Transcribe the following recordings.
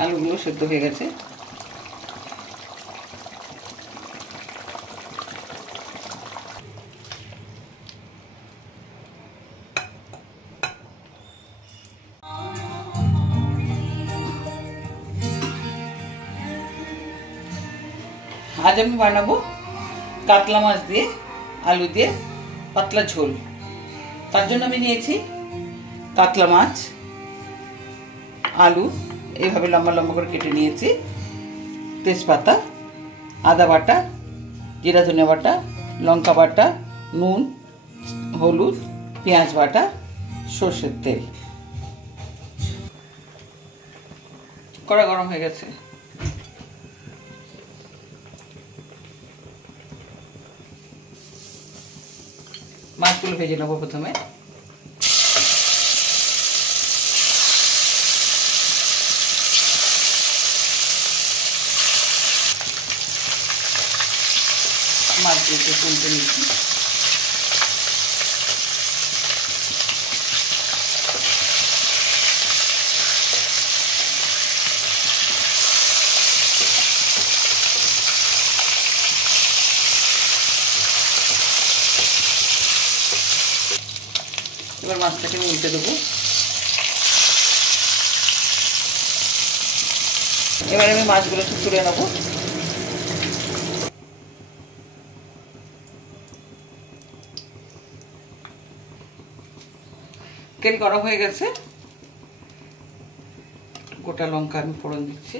আলুগুলো সেদ্ধ হয়ে গেছে। আজ আমি বানাবো কাতলা মাছ দিয়ে আলু দিয়ে পাতলা ঝোল। তার জন্য আমি নিয়েছি কাতলা মাছ, আলু এইভাবে লম্বা লম্বা করে কেটে নিয়েছি, তেজপাতা, আদা বাটা, জিরা ধনিয়া বাটা, লঙ্কা বাটা, নুন, হলুদ, পেঁয়াজ বাটা, সর্ষের তেল। কড়া গরম হয়ে গেছে। মাছগুলো ভেজে নেবো প্রথমে। মাছগুলোকে তুলতে নিচ্ছি। এবার মাছটাকে আমি উল্টে দেবো। এবার আমি মাছগুলো তুলে নেবো। তেল গরম হয়ে গেছে। গোটা লঙ্কা আমি ফোড়ন দিচ্ছি,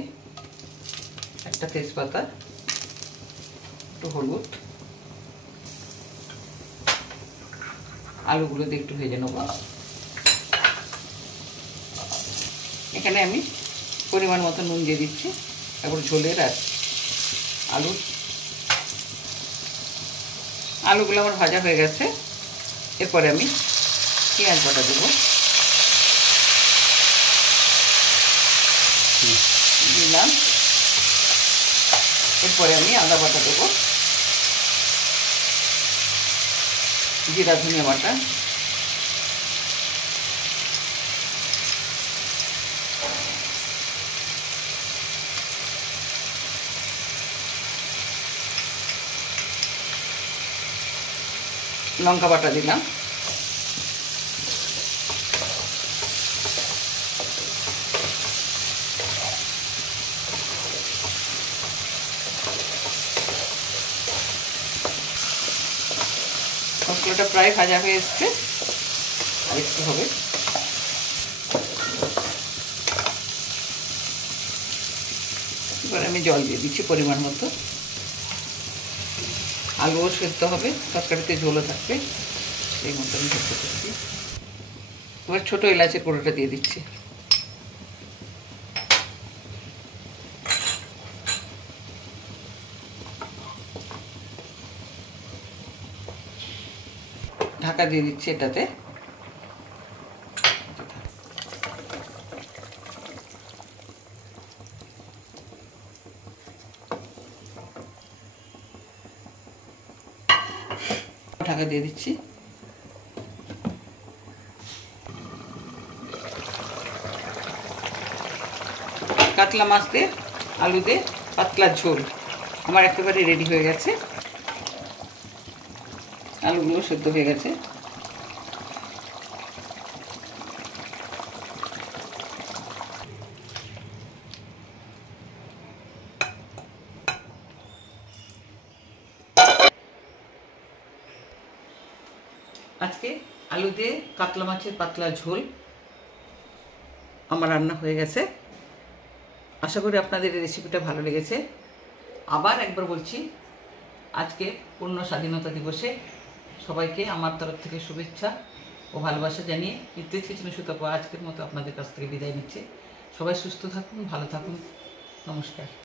একটা তেজপাতা, একটু হলুদ, আলুগুলো দিয়ে একটু ভেজে নেব। এখানে আমি পরিমাণ মতো নুন দিয়ে দিচ্ছি। তারপর ঝোলের আর আলুগুলো আমার ভাজা হয়ে গেছে। এরপরে আমি পেঁয়াজ বাটা দেবো, দিলাম। এরপরে আমি আদা বাটা দেবো, জিরা ধনিয়া বাটা, লঙ্কা বাটা দিলাম। মশলাটা প্রায় ভাজা হয়ে এসছে, আর একটু হবে। এবার আমি জল দিয়ে দিচ্ছি পরিমাণ মতো। আলুও সেদ্ধ হবে, তরকারিতে ঝোলও থাকবে, এই মতো আমি সেদ্ধ করছি। এবার ছোটো এলাচের গুঁড়োটা দিয়ে দিচ্ছি। ঢাকা দিয়ে দিচ্ছি এটাতে। ঢাকা দিয়ে দিচ্ছি। কাতলা মাছ দিয়ে আলু দিয়ে পাতলা ঝোল আমার একেবারে রেডি হয়ে গেছে। আলুগুলো সেদ্ধ হয়ে গেছে। আজকে আলু দিয়ে কাতলা মাছের পাতলা ঝোল আমার রান্না হয়ে গেছে। আশা করি আপনাদের এই রেসিপিটা ভালো লেগেছে। আবার একবার বলছি, আজকে পূর্ণ স্বাধীনতা দিবসে সবাইকে আমার তরফ থেকে শুভেচ্ছা ও ভালোবাসা জানিয়ে নিত্যেজ কিচেনে সুতপা আজকের মতো আপনাদের কাছ থেকে বিদায় নিচ্ছে। সবাই সুস্থ থাকুন, ভালো থাকুন। নমস্কার।